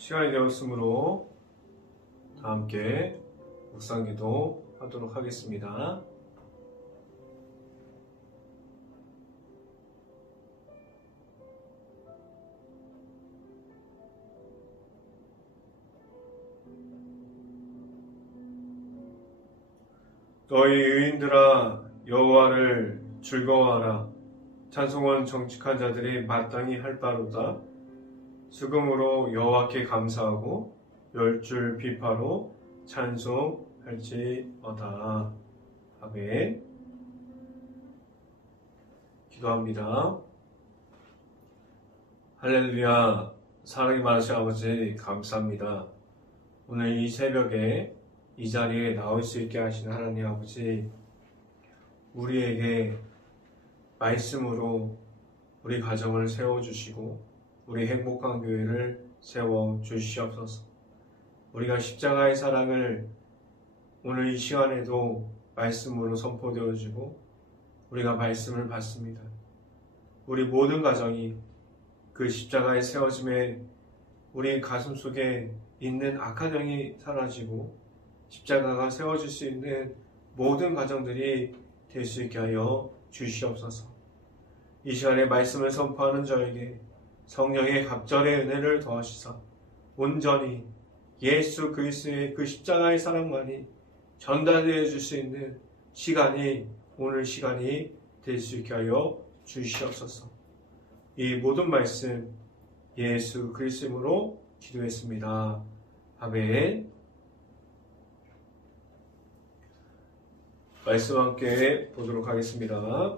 시간이 되었으므로 다 함께 묵상기도 하도록 하겠습니다. 너희 의인들아 여호와를 즐거워하라. 찬송은 정직한 자들이 마땅히 할 바로다. 수금으로 여호와께 감사하고 10줄 비파로 찬송할지어다. 아멘. 기도합니다. 할렐루야. 사랑이 많으신 아버지 감사합니다. 오늘 이 새벽에 이 자리에 나올 수 있게 하시는 하나님 아버지, 우리에게 말씀으로 우리 가정을 세워주시고 우리 행복한 교회를 세워주시옵소서. 우리가 십자가의 사랑을 오늘 이 시간에도 말씀으로 선포되어지고 우리가 말씀을 받습니다. 우리 모든 가정이 그 십자가의 세워짐에 우리 가슴 속에 있는 악한 영이 사라지고 십자가가 세워질 수 있는 모든 가정들이 될 수 있게 하여 주시옵소서. 이 시간에 말씀을 선포하는 저에게 성령의 갑절의 은혜를 더하시사 온전히 예수 그리스도의 그 십자가의 사랑만이 전달되어 줄 수 있는 시간이 오늘 시간이 될 수 있게 하여 주시옵소서. 이 모든 말씀 예수 그리스도로 기도했습니다. 아멘. 말씀 함께 보도록 하겠습니다.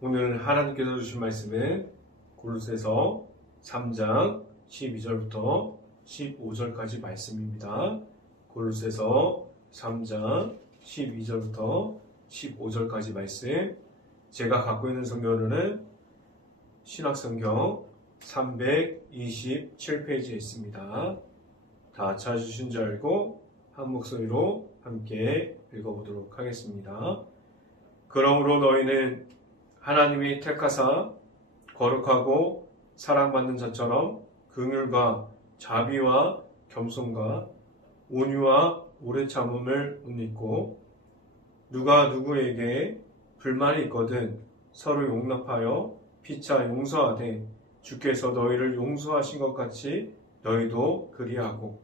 오늘 하나님께서 주신 말씀은 골로새서 3장 12절부터 15절까지 말씀입니다. 골로새서 3장 12절부터 15절까지 말씀, 제가 갖고 있는 성경으로는 신학성경 327페이지에 있습니다. 다 찾으신 줄 알고 한 목소리로 함께 읽어보도록 하겠습니다. 그러므로 너희는 하나님이 택하사 거룩하고 사랑받는 자처럼 긍휼과 자비와 겸손과 온유와 오래 참음을 옷입고 누가 누구에게 불만이 있거든 서로 용납하여 피차 용서하되 주께서 너희를 용서하신 것 같이 너희도 그리하고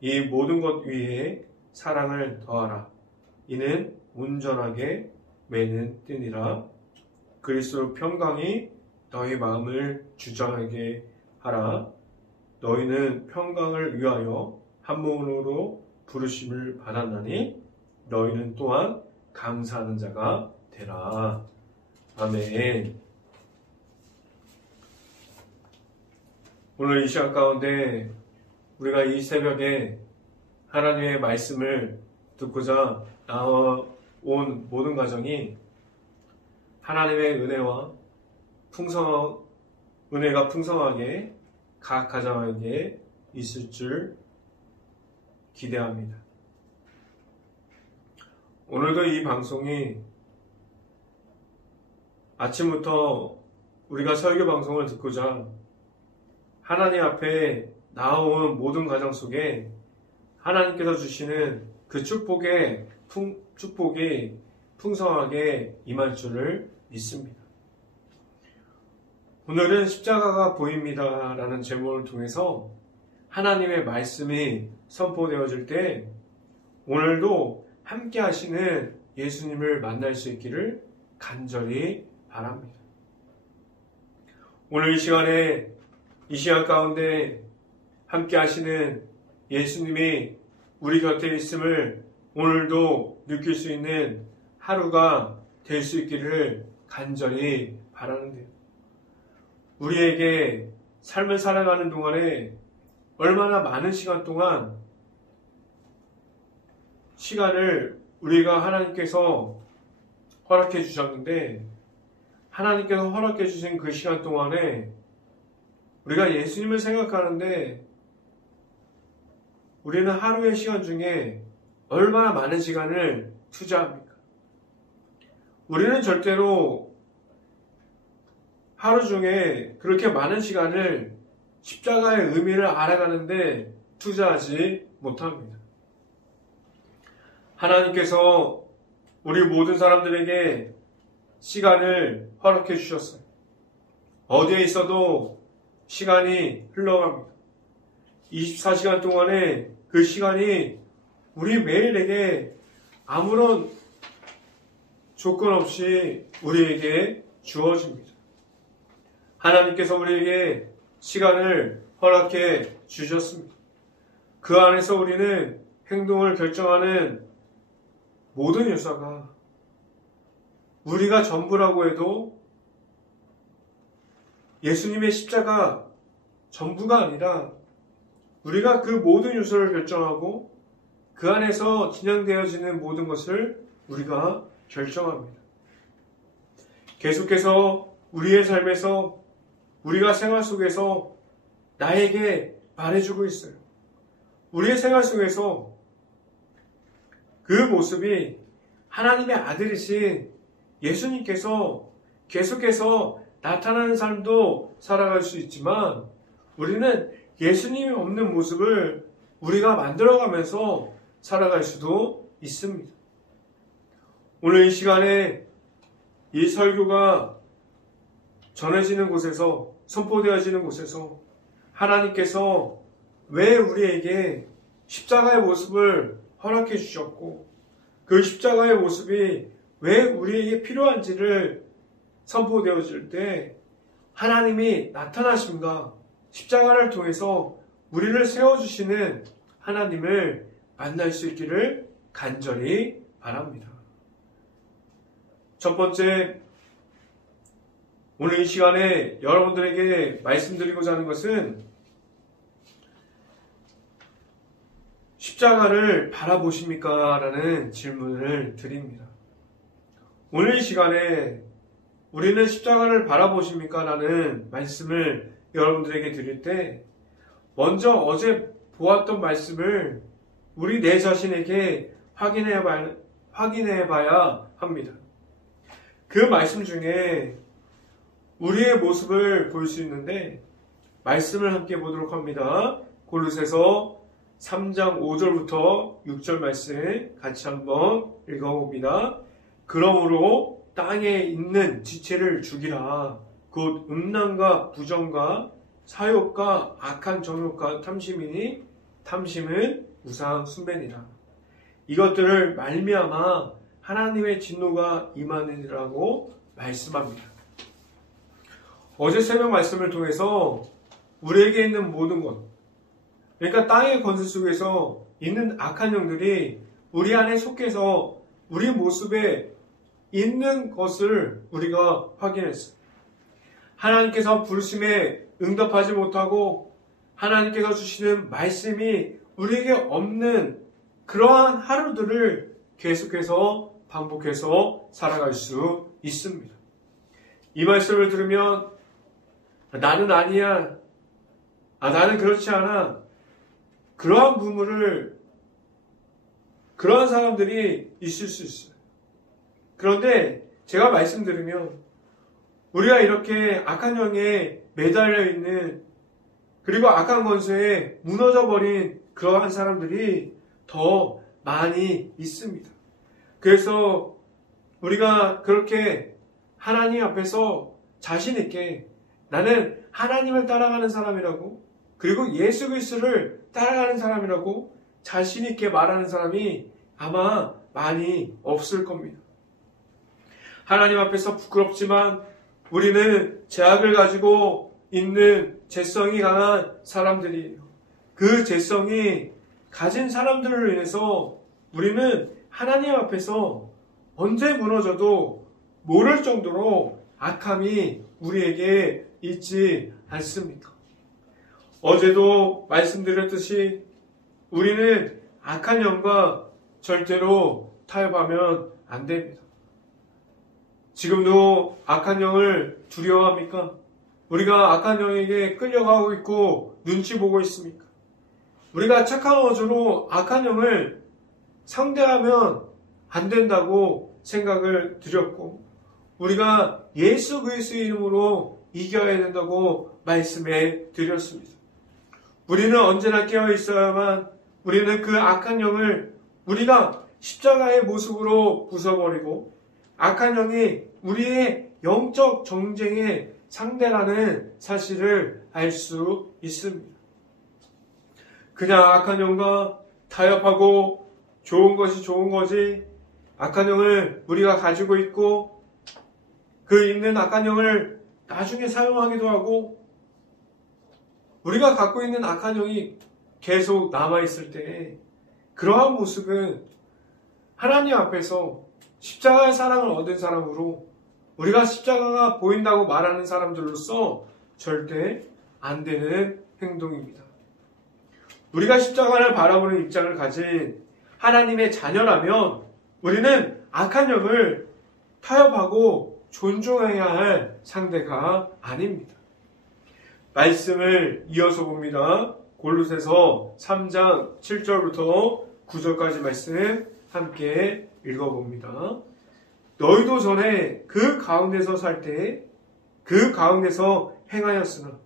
이 모든 것 위에 사랑을 더하라. 이는 온전하게 매는 띠니라. 그리스도 평강이 너희 마음을 주장하게 하라. 너희는 평강을 위하여 한 몸으로 부르심을 받았나니 너희는 또한 감사하는 자가 되라. 아멘. 오늘 이 시간 가운데 우리가 이 새벽에 하나님의 말씀을 듣고자 나온 모든 가정이 하나님의 은혜가 풍성하게 각 가정에게 있을 줄 기대합니다. 오늘도 이 방송이 아침부터 우리가 설교 방송을 듣고자 하나님 앞에 나온 모든 가정 속에 하나님께서 주시는 그 축복이 풍성하게 임할 줄을 믿습니다. 오늘은 십자가가 보입니다 라는 제목을 통해서 하나님의 말씀이 선포되어질 때 오늘도 함께 하시는 예수님을 만날 수 있기를 간절히 바랍니다. 오늘 이 시간에 이 시간 가운데 함께 하시는 예수님이 우리 곁에 있음을 오늘도 느낄 수 있는 하루가 될 수 있기를 간절히 바라는데요. 우리에게 삶을 살아가는 동안에 얼마나 많은 시간 동안 시간을 우리가 하나님께서 허락해 주셨는데 하나님께서 허락해 주신 그 시간 동안에 우리가 예수님을 생각하는데 우리는 하루의 시간 중에 얼마나 많은 시간을 투자합니까? 우리는 절대로 하루 중에 그렇게 많은 시간을 십자가의 의미를 알아가는데 투자하지 못합니다. 하나님께서 우리 모든 사람들에게 시간을 허락해 주셨어요. 어디에 있어도 시간이 흘러갑니다. 24시간 동안에 그 시간이 우리 매일에게 아무런 조건 없이 우리에게 주어집니다. 하나님께서 우리에게 시간을 허락해 주셨습니다. 그 안에서 우리는 행동을 결정하는 모든 요소가 우리가 전부라고 해도 예수님의 십자가 전부가 아니라 우리가 그 모든 요소를 결정하고 그 안에서 진행되어지는 모든 것을 우리가 결정합니다. 계속해서 우리의 삶에서 우리가 생활 속에서 나에게 말해주고 있어요. 우리의 생활 속에서 그 모습이 하나님의 아들이신 예수님께서 계속해서 나타나는 삶도 살아갈 수 있지만 우리는 예수님이 없는 모습을 우리가 만들어가면서 살아갈 수도 있습니다. 오늘 이 시간에 이 설교가 전해지는 곳에서 선포되어지는 곳에서 하나님께서 왜 우리에게 십자가의 모습을 허락해 주셨고 그 십자가의 모습이 왜 우리에게 필요한지를 선포되어질 때 하나님이 나타나심과 십자가를 통해서 우리를 세워주시는 하나님을 만날 수 있기를 간절히 바랍니다. 첫 번째, 오늘 이 시간에 여러분들에게 말씀드리고자 하는 것은 십자가를 바라보십니까? 라는 질문을 드립니다. 오늘 이 시간에 우리는 십자가를 바라보십니까? 라는 말씀을 여러분들에게 드릴 때 먼저 어제 보았던 말씀을 우리 내 자신에게 확인해 봐야 합니다. 그 말씀 중에 우리의 모습을 볼 수 있는데 말씀을 함께 보도록 합니다. 골로새서 3장 5절부터 6절 말씀 같이 한번 읽어봅니다. 그러므로 땅에 있는 지체를 죽이라. 곧 음란과 부정과 사욕과 악한 정욕과 탐심이니 탐심은 우상 숭배니라. 이것들을 말미암아 하나님의 진노가 임하느니라고 말씀합니다. 어제 새벽 말씀을 통해서 우리에게 있는 모든 것, 그러니까 땅의 권세 속에서 있는 악한 영들이 우리 안에 속해서 우리 모습에 있는 것을 우리가 확인했어요. 하나님께서 부르심에 응답하지 못하고 하나님께서 주시는 말씀이 우리에게 없는 그러한 하루들을 계속해서 반복해서 살아갈 수 있습니다. 이 말씀을 들으면 나는 아니야, 나는 그렇지 않아, 그러한 부분을 그러한 사람들이 있을 수 있어요. 그런데 제가 말씀드리면 우리가 이렇게 악한 영에 매달려 있는 그리고 악한 권세에 무너져 버린 그러한 사람들이 더 많이 있습니다. 그래서 우리가 그렇게 하나님 앞에서 자신 있게 나는 하나님을 따라가는 사람이라고 그리고 예수 그리스도를 따라가는 사람이라고 자신 있게 말하는 사람이 아마 많이 없을 겁니다. 하나님 앞에서 부끄럽지만 우리는 죄악을 가지고 있는 죄성이 강한 사람들이에요. 그 죄성이 가진 사람들을 인해서 우리는 하나님 앞에서 언제 무너져도 모를 정도로 악함이 우리에게 있지 않습니까? 어제도 말씀드렸듯이 우리는 악한 영과 절대로 타협하면 안 됩니다. 지금도 악한 영을 두려워합니까? 우리가 악한 영에게 끌려가고 있고 눈치 보고 있습니까? 우리가 착한 어조로 악한 영을 상대하면 안 된다고 생각을 드렸고 우리가 예수 그리스도의 이름으로 이겨야 된다고 말씀해 드렸습니다. 우리는 언제나 깨어 있어야만 우리는 그 악한 영을 우리가 십자가의 모습으로 부숴버리고 악한 영이 우리의 영적 정쟁의 상대라는 사실을 알 수 있습니다. 그냥 악한 영과 타협하고 좋은 것이 좋은 거지, 악한 영을 우리가 가지고 있고 그 있는 악한 영을 나중에 사용하기도 하고 우리가 갖고 있는 악한 영이 계속 남아있을 때 그러한 모습은 하나님 앞에서 십자가의 사랑을 얻은 사람으로 우리가 십자가가 보인다고 말하는 사람들로서 절대 안 되는 행동입니다. 우리가 십자가를 바라보는 입장을 가진 하나님의 자녀라면 우리는 악한 영을 타협하고 존중해야 할 상대가 아닙니다. 말씀을 이어서 봅니다. 골로새서 3장 7절부터 9절까지 말씀 함께 읽어봅니다. 너희도 전에 그 가운데서 살 때 그 가운데서 행하였으나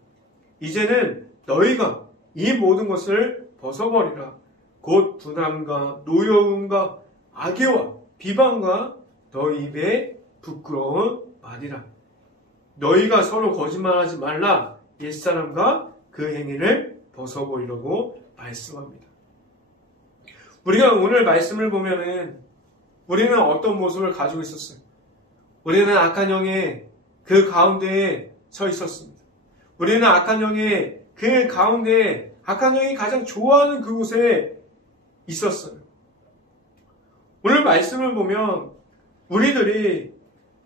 이제는 너희가 이 모든 것을 벗어버리라. 곧 분함과 노여움과 악의와 비방과 너희 입에 부끄러운 말이라. 너희가 서로 거짓말하지 말라. 옛사람과 그 행위를 벗어버리라고 말씀합니다. 우리가 오늘 말씀을 보면은 우리는 어떤 모습을 가지고 있었어요? 우리는 악한 영의 그 가운데에 서 있었습니다. 우리는 악한 영의 그 가운데에 악한 영이 가장 좋아하는 그곳에 있었어요. 오늘 말씀을 보면 우리들이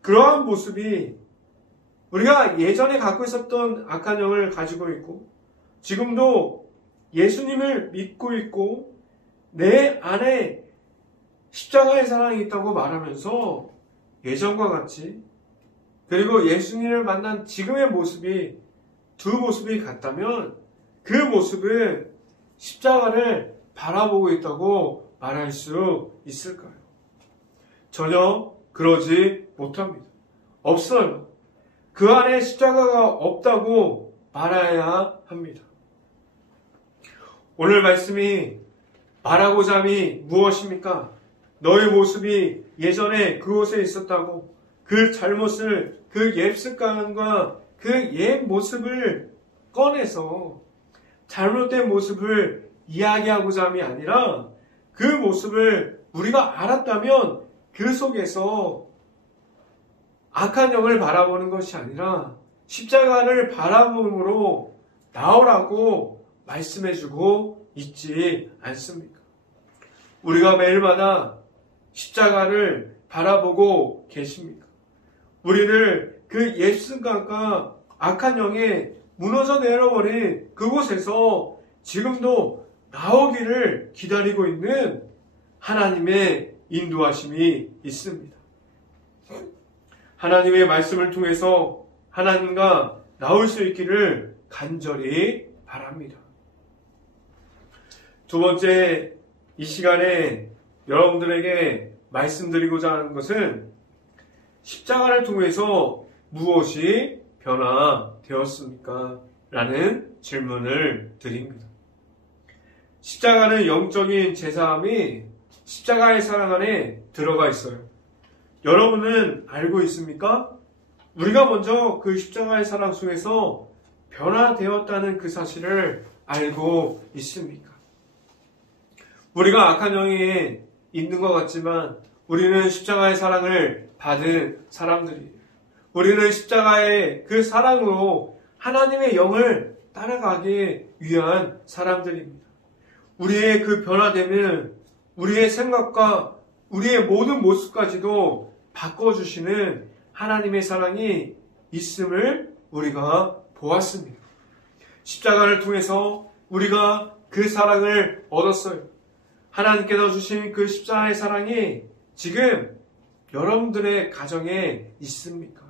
그러한 모습이 우리가 예전에 갖고 있었던 악한 영을 가지고 있고 지금도 예수님을 믿고 있고 내 안에 십자가의 사랑이 있다고 말하면서 예전과 같이 그리고 예수님을 만난 지금의 모습이 두 모습이 같다면 그 모습은 십자가를 바라보고 있다고 말할 수 있을까요? 전혀 그러지 못합니다. 없어요. 그 안에 십자가가 없다고 말해야 합니다. 오늘 말씀이 말하고자 함이 무엇입니까? 너의 모습이 예전에 그곳에 있었다고 그 잘못을 그 옛 습관과 그 옛 모습을 꺼내서 잘못된 모습을 이야기하고자 함이 아니라 그 모습을 우리가 알았다면 그 속에서 악한 영을 바라보는 것이 아니라 십자가를 바라봄으로 나오라고 말씀해주고 있지 않습니까? 우리가 매일마다 십자가를 바라보고 계십니까? 우리를 그 옛 습관과 악한 영에 무너져 내려버린 그곳에서 지금도 나오기를 기다리고 있는 하나님의 인도하심이 있습니다. 하나님의 말씀을 통해서 하나님과 나올 수 있기를 간절히 바랍니다. 두 번째, 이 시간에 여러분들에게 말씀드리고자 하는 것은 십자가를 통해서 무엇이 변화되었습니까? 라는 질문을 드립니다. 십자가는 영적인 제사함이 십자가의 사랑 안에 들어가 있어요. 여러분은 알고 있습니까? 우리가 먼저 그 십자가의 사랑 속에서 변화되었다는 그 사실을 알고 있습니까? 우리가 악한 영에 있는 것 같지만 우리는 십자가의 사랑을 받은 사람들이에요. 우리는 십자가의 그 사랑으로 하나님의 영을 따라가기 위한 사람들입니다. 우리의 그 변화됨은 우리의 생각과 우리의 모든 모습까지도 바꿔주시는 하나님의 사랑이 있음을 우리가 보았습니다. 십자가를 통해서 우리가 그 사랑을 얻었어요. 하나님께서 주신 그 십자가의 사랑이 지금 여러분들의 가정에 있습니까?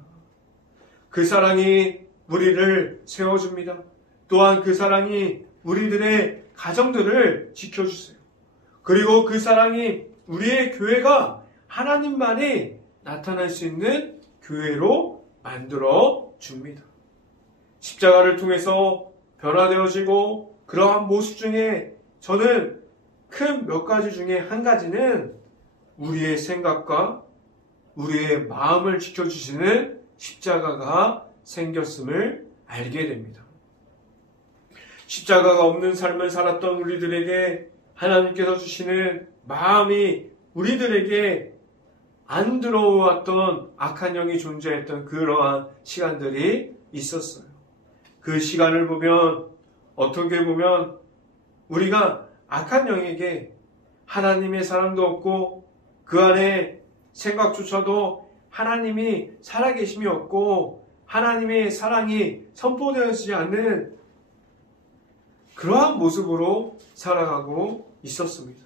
그 사랑이 우리를 세워줍니다. 또한 그 사랑이 우리들의 가정들을 지켜주세요. 그리고 그 사랑이 우리의 교회가 하나님만이 나타날 수 있는 교회로 만들어 줍니다. 십자가를 통해서 변화되어지고 그러한 모습 중에 저는 큰 몇 가지 중에 한 가지는 우리의 생각과 우리의 마음을 지켜주시는 십자가가 생겼음을 알게 됩니다. 십자가가 없는 삶을 살았던 우리들에게 하나님께서 주시는 마음이 우리들에게 안 들어왔던 악한 영이 존재했던 그러한 시간들이 있었어요. 그 시간을 보면 어떻게 보면 우리가 악한 영에게 하나님의 사랑도 없고 그 안에 생각조차도 하나님이 살아계심이 없고 하나님의 사랑이 선포되어지지 않는 그러한 모습으로 살아가고 있었습니다.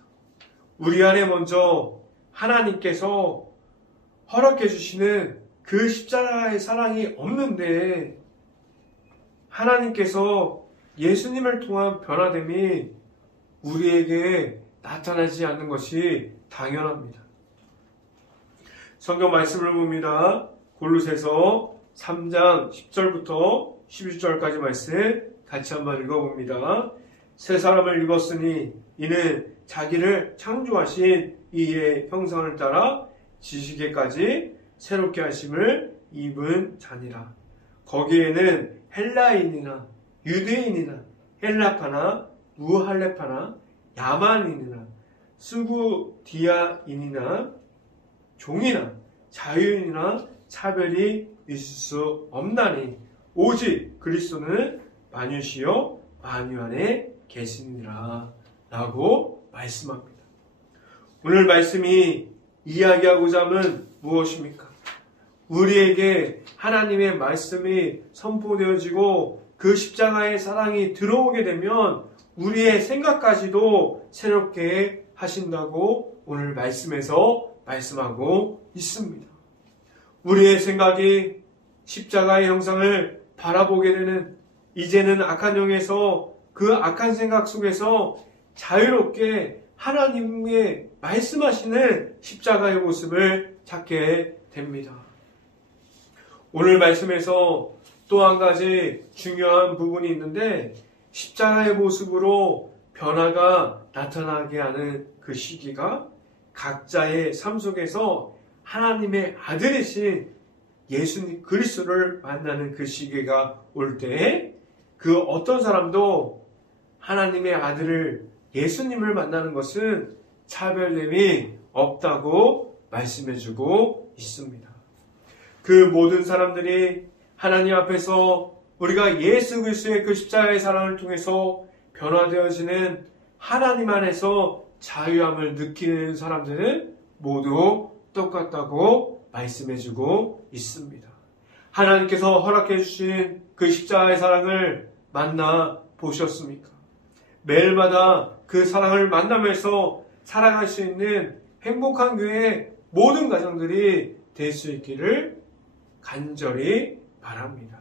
우리 안에 먼저 하나님께서 허락해 주시는 그 십자가의 사랑이 없는데 하나님께서 예수님을 통한 변화됨이 우리에게 나타나지 않는 것이 당연합니다. 성경 말씀을 봅니다. 골로새서 3장 10절부터 11절까지 말씀 같이 한번 읽어봅니다. 새 사람을 입었으니 이는 자기를 창조하신 이의 형상을 따라 지식에까지 새롭게 하심을 입은 자니라. 거기에는 헬라인이나 유대인이나 헬라파나 무할레파나 야만인이나 스구디아인이나 종이나 자유인이나 차별이 있을 수 없나니 오직 그리스도는 만유시요 만유 안에 계시니라 라고 말씀합니다. 오늘 말씀이 이야기하고자 함은 무엇입니까? 우리에게 하나님의 말씀이 선포되어지고 그 십자가의 사랑이 들어오게 되면 우리의 생각까지도 새롭게 하신다고 오늘 말씀에서 말씀하고 있습니다. 우리의 생각이 십자가의 형상을 바라보게 되는 이제는 악한 영에서 그 악한 생각 속에서 자유롭게 하나님의 말씀하시는 십자가의 모습을 찾게 됩니다. 오늘 말씀에서 또 한 가지 중요한 부분이 있는데 십자가의 모습으로 변화가 나타나게 하는 그 시기가 각자의 삶 속에서 하나님의 아들이신 예수님 그리스도를 만나는 그 시기가 올 때 그 어떤 사람도 하나님의 아들을 예수님을 만나는 것은 차별됨이 없다고 말씀해주고 있습니다. 그 모든 사람들이 하나님 앞에서 우리가 예수 그리스도의 그 십자가의 사랑을 통해서 변화되어지는 하나님 안에서 자유함을 느끼는 사람들은 모두 똑같다고 말씀해주고 있습니다. 하나님께서 허락해 주신 그 십자가의 사랑을 만나 보셨습니까? 매일마다 그 사랑을 만나면서 살아갈 수 있는 행복한 교회의 모든 가정들이 될 수 있기를 간절히 바랍니다.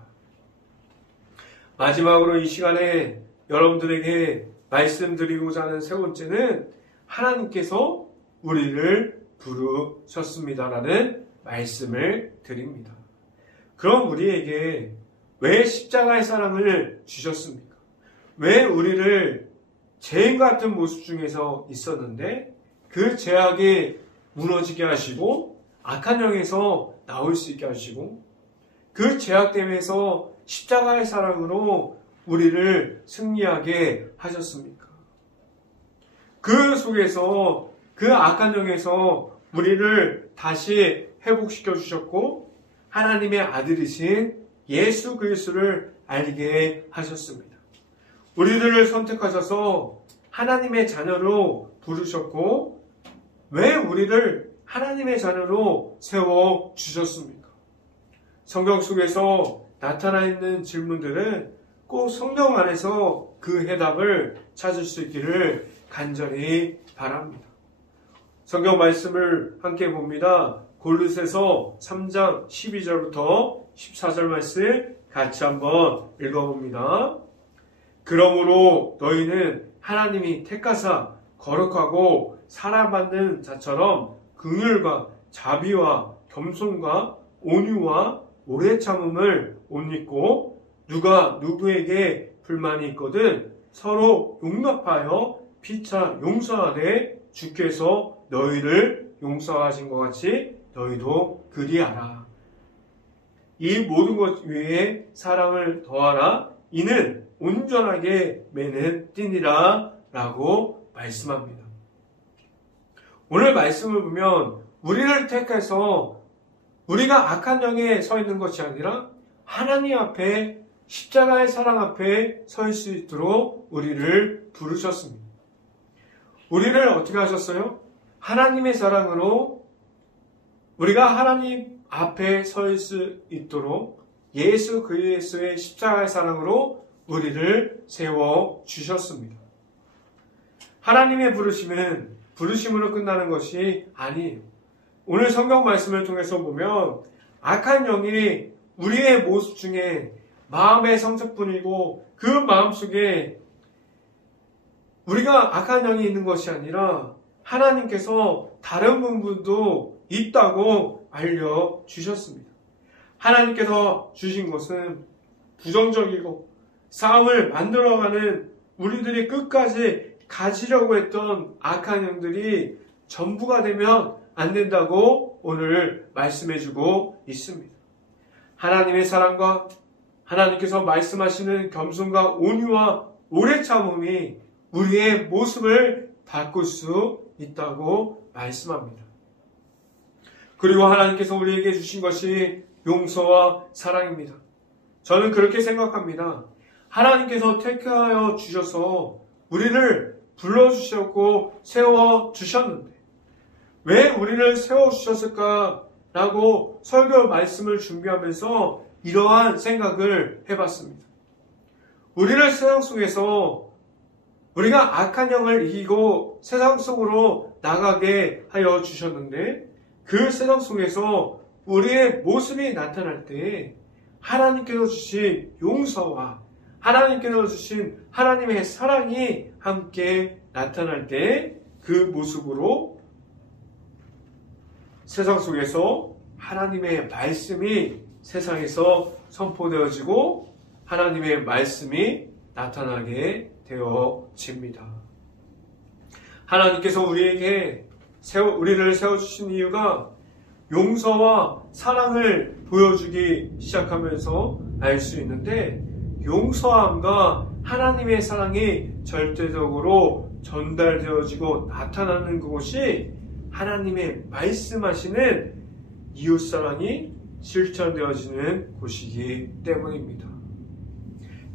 마지막으로 이 시간에 여러분들에게 말씀드리고자 하는 세 번째는 하나님께서 우리를 부르셨습니다라는 말씀을 드립니다. 그럼 우리에게 왜 십자가의 사랑을 주셨습니까? 왜 우리를 죄인 같은 모습 중에서 있었는데 그 죄악이 무너지게 하시고 악한 영에서 나올 수 있게 하시고 그 죄악됨에서 십자가의 사랑으로 우리를 승리하게 하셨습니까? 그 속에서 그 악한 영에서 우리를 다시 회복시켜 주셨고 하나님의 아들이신 예수 그리스도를 알게 하셨습니다. 우리들을 선택하셔서 하나님의 자녀로 부르셨고 왜 우리를 하나님의 자녀로 세워주셨습니까? 성경 속에서 나타나 있는 질문들은 꼭 성경 안에서 그 해답을 찾을 수 있기를 간절히 바랍니다. 성경 말씀을 함께 봅니다. 골로새서 3장 12절부터 14절 말씀 같이 한번 읽어봅니다. 그러므로 너희는 하나님이 택하사 거룩하고 사랑받는 자처럼 긍휼과 자비와 겸손과 온유와 오래 참음을 옷 입고 누가 누구에게 불만이 있거든 서로 용납하여 피차 용서하되 주께서 너희를 용서하신 것 같이 너희도 그리하라. 이 모든 것 위에 사랑을 더하라. 이는 온전하게 매는 띠니라 라고 말씀합니다. 오늘 말씀을 보면 우리를 택해서 우리가 악한 영에 서 있는 것이 아니라 하나님 앞에 십자가의 사랑 앞에 설 수 있도록 우리를 부르셨습니다. 우리를 어떻게 하셨어요? 하나님의 사랑으로 우리가 하나님 앞에 설 수 있도록 예수 그리스도의 십자가의 사랑으로 우리를 세워 주셨습니다. 하나님의 부르심은 부르심으로 끝나는 것이 아니에요. 오늘 성경 말씀을 통해서 보면 악한 영이 우리의 모습 중에 마음의 성적뿐이고 그 마음속에 우리가 악한 영이 있는 것이 아니라 하나님께서 다른 부분도 있다고 알려주셨습니다. 하나님께서 주신 것은 부정적이고 싸움을 만들어가는 우리들이 끝까지 가지려고 했던 악한 영들이 전부가 되면 안 된다고 오늘 말씀해주고 있습니다. 하나님의 사랑과 하나님께서 말씀하시는 겸손과 온유와 오래 참음이 우리의 모습을 바꿀 수 있다고 말씀합니다. 그리고 하나님께서 우리에게 주신 것이 용서와 사랑입니다. 저는 그렇게 생각합니다. 하나님께서 택하여 주셔서 우리를 불러주셨고 세워주셨는데 왜 우리를 세워주셨을까라고 설교 말씀을 준비하면서 이러한 생각을 해봤습니다. 우리를 세상 속에서 우리가 악한 영을 이기고 세상 속으로 나가게 하여 주셨는데 그 세상 속에서 우리의 모습이 나타날 때 하나님께서 주신 용서와 하나님께서 주신 하나님의 사랑이 함께 나타날 때 그 모습으로 세상 속에서 하나님의 말씀이 세상에서 선포되어지고 하나님의 말씀이 나타나게 되어집니다. 하나님께서 우리에게 우리를 세워주신 이유가 용서와 사랑을 보여주기 시작하면서 알 수 있는데 용서함과 하나님의 사랑이 절대적으로 전달되어지고 나타나는 그곳이 하나님의 말씀하시는 이웃사랑이 실천되어지는 곳이기 때문입니다.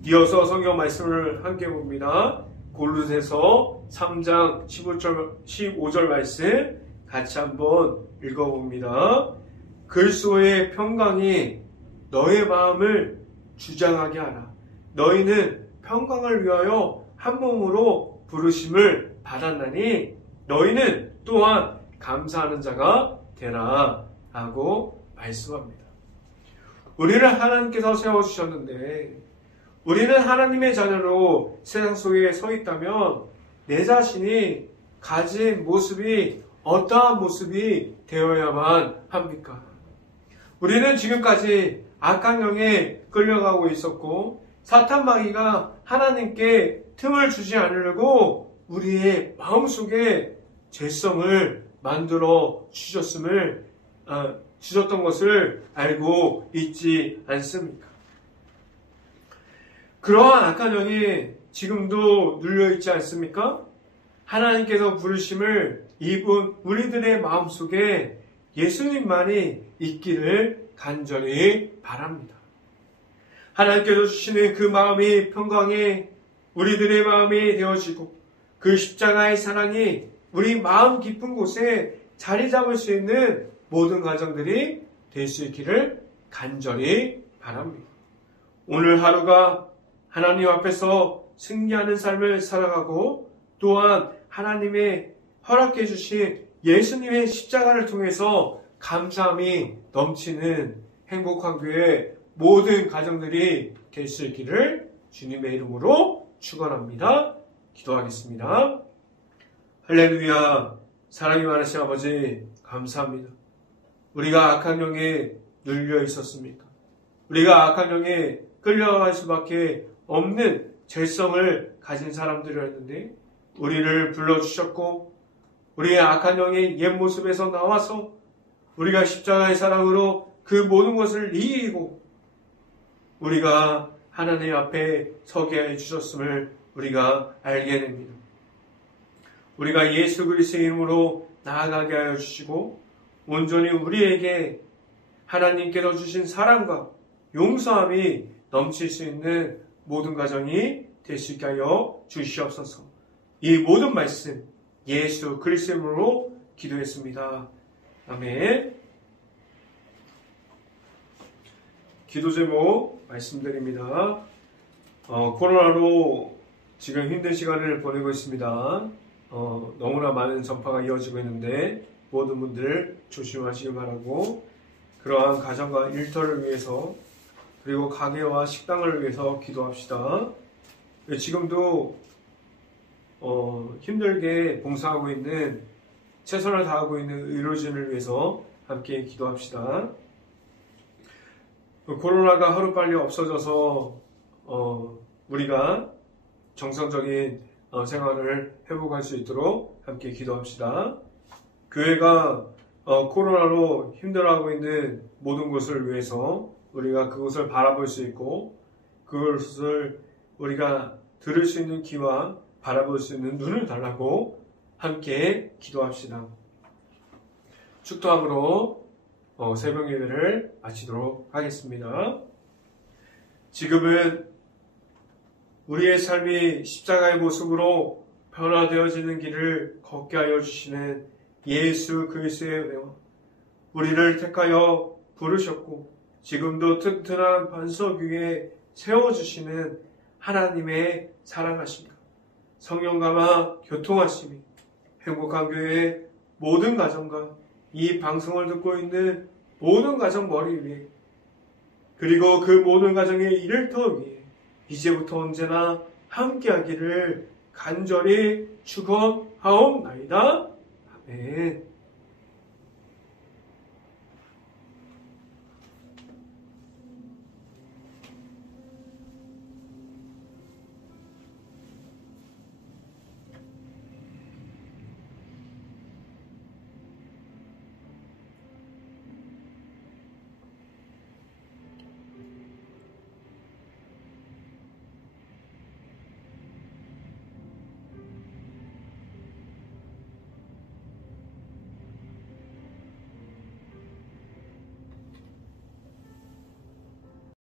이어서 성경 말씀을 함께 봅니다. 골로새서 3장 15절 말씀 같이 한번 읽어봅니다. 그리스도의 평강이 너의 마음을 주장하게 하라. 너희는 평강을 위하여 한 몸으로 부르심을 받았나니 너희는 또한 감사하는 자가 되라 하고 말씀합니다. 우리를 하나님께서 세워주셨는데 우리는 하나님의 자녀로 세상 속에 서 있다면 내 자신이 가진 모습이 어떠한 모습이 되어야만 합니까? 우리는 지금까지 악한 영에 끌려가고 있었고 사탄 마귀가 하나님께 틈을 주지 않으려고 우리의 마음속에 죄성을 만들어 주셨던 것을 알고 있지 않습니까? 그러한 악한 영이 지금도 눌려있지 않습니까? 하나님께서 부르심을 입은 우리들의 마음속에 예수님만이 있기를 간절히 바랍니다. 하나님께서 주시는 그 마음이 평강에 우리들의 마음이 되어지고 그 십자가의 사랑이 우리 마음 깊은 곳에 자리 잡을 수 있는 모든 가정들이 될 수 있기를 간절히 바랍니다. 오늘 하루가 하나님 앞에서 승리하는 삶을 살아가고 또한 하나님의 허락해 주신 예수님의 십자가를 통해서 감사함이 넘치는 행복한 교회 모든 가정들이 될 수 있기를 주님의 이름으로 축원합니다. 기도하겠습니다. 할렐루야. 사랑이 많으신 아버지 감사합니다. 우리가 악한 영에 눌려 있었습니까? 우리가 악한 영에 끌려갈 수밖에 없는 죄성을 가진 사람들이었는데 우리를 불러주셨고 우리의 악한 영의 옛 모습에서 나와서 우리가 십자가의 사랑으로 그 모든 것을 이기고 우리가 하나님 앞에 서게 해주셨음을 우리가 알게 됩니다. 우리가 예수 그리스도의 이름으로 나아가게 하여 주시고 온전히 우리에게 하나님께서 주신 사랑과 용서함이 넘칠 수 있는 모든 가정이 될 수 있게 하여 주시옵소서. 이 모든 말씀 예수 그리스도의 이름으로 기도했습니다. 아멘. 기도 제목 말씀드립니다. 코로나로 지금 힘든 시간을 보내고 있습니다. 너무나 많은 전파가 이어지고 있는데 모든 분들 조심하시기 바라고 그러한 가정과 일터를 위해서 그리고 가게와 식당을 위해서 기도합시다. 지금도 힘들게 봉사하고 있는 최선을 다하고 있는 의료진을 위해서 함께 기도합시다. 코로나가 하루빨리 없어져서 우리가 정상적인 생활을 회복할 수 있도록 함께 기도합시다. 교회가 코로나로 힘들어하고 있는 모든 곳을 위해서 우리가 그곳을 바라볼 수 있고 그것을 우리가 들을 수 있는 귀와 바라볼 수 있는 눈을 달라고 함께 기도합시다. 축도함으로 새벽 예배를 마치도록 하겠습니다. 지금은 우리의 삶이 십자가의 모습으로 변화되어지는 길을 걷게 하여 주시는 예수 그리스도의 은혜와 우리를 택하여 부르셨고 지금도 튼튼한 반석 위에 세워주시는 하나님의 사랑하심과 성령감화 교통하심이 행복한 교회의 모든 가정과 이 방송을 듣고 있는 모든 가정 머리 위에 그리고 그 모든 가정의 일터 위에 이제부터 언제나 함께하기를 간절히 축원하옵나이다. 아멘.